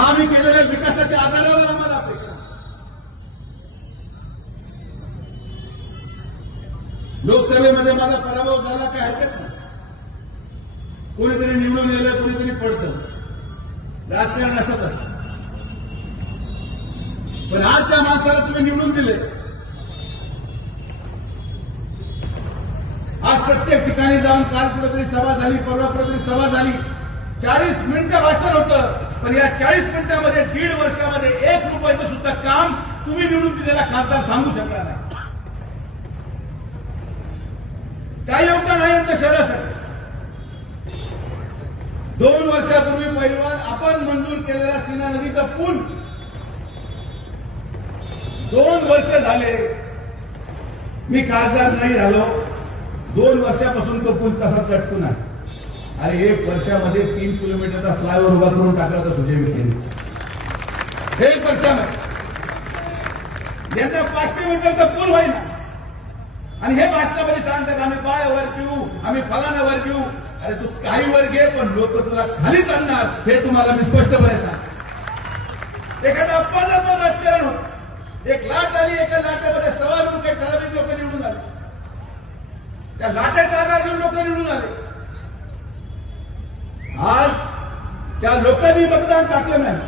हा आम्ही केलेल्या विकासाच्या आधारावर आम्हाला अपेक्षा. लोकसभेमध्ये माझा पराभव झाला काय हरकत नाही. कोणीतरी निवडून येलं कोणीतरी पडतं. राजकारण असत असतं. पण आजच्या माणसाला तुम्ही निवडून दिले. आज प्रत्येक ठिकाणी जाऊन काल कुठेतरी सभा झाली परवा कुठेतरी सभा झाली. चाळीस मिनिटं भाषण होतं पण या चाळीस मिनिटांमध्ये दीड वर्षामध्ये एक रुपयाचं सुद्धा काम तुम्ही निवडून दिलेला खासदार सांगू शकला नाही. काय योगदान आहे यांचं शहरासाठी. दोन वर्षापूर्वी पहिलवान आपण मंजूर केलेला सीना नदीचा पूल. दोन वर्ष झाले मी खासदार नाही झालो. दोन वर्षापासून तो पूल तसाच लटकून आहे. अरे एक वर्षामध्ये तीन किलोमीटरचा फ्लायओव्हर उभा करून टाकला होता सुजय विखे. एक वर्षामध्ये. यंदा पाचशे मीटरचा पूल होईल आणि हे भाषणामध्ये सांगतात आम्ही पाय वर घेऊ आम्ही फलाना वर घेऊ अरे तू काही वर घे पण लोक तुला खालीच आणणार हे तुम्हाला मी स्पष्टपणे सांग एखादा अपवादा पण राजकारण होत. एक लाट आली एका लाटेमध्ये सव्वा रुपये ठराविक लोक निवडून आले. त्या लाटेचा आधार घेऊन लोक निवडून आले. आज ज्या लोकांनी मतदान टाकलं नाही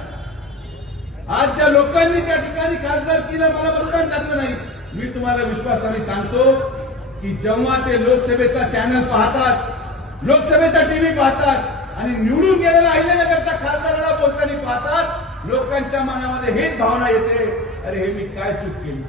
आज ज्या लोकांनी त्या ठिकाणी खासदार केलं मला मतदान टाकलं नाही. मी तुम्हाला विश्वासाने सांगतो की जेव्हा ते लोकसभेचा चॅनल पाहतात लोकसभेचा टीव्ही पाहतात आणि निवडून गेलेला अहिल्यानगरच्या खासदाराला बोलताना पाहतात लोकांच्या मनामध्ये हेच भावना येते अरे हे मी काय चूक केली?